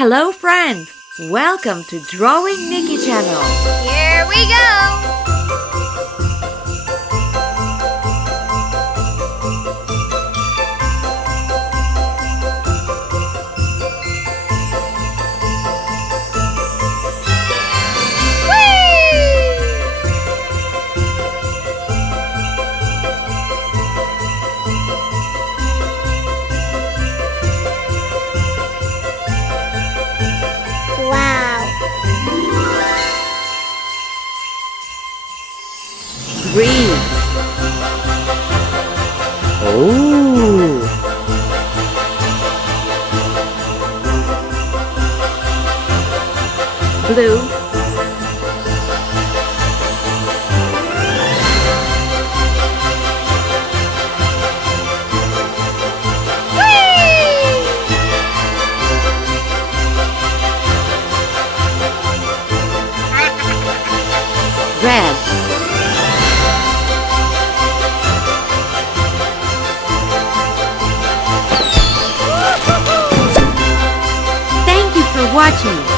Hello friends! Welcome to Drawing Nikki channel. Here we go! Green. Oh. Blue. Red. Thank you for watching.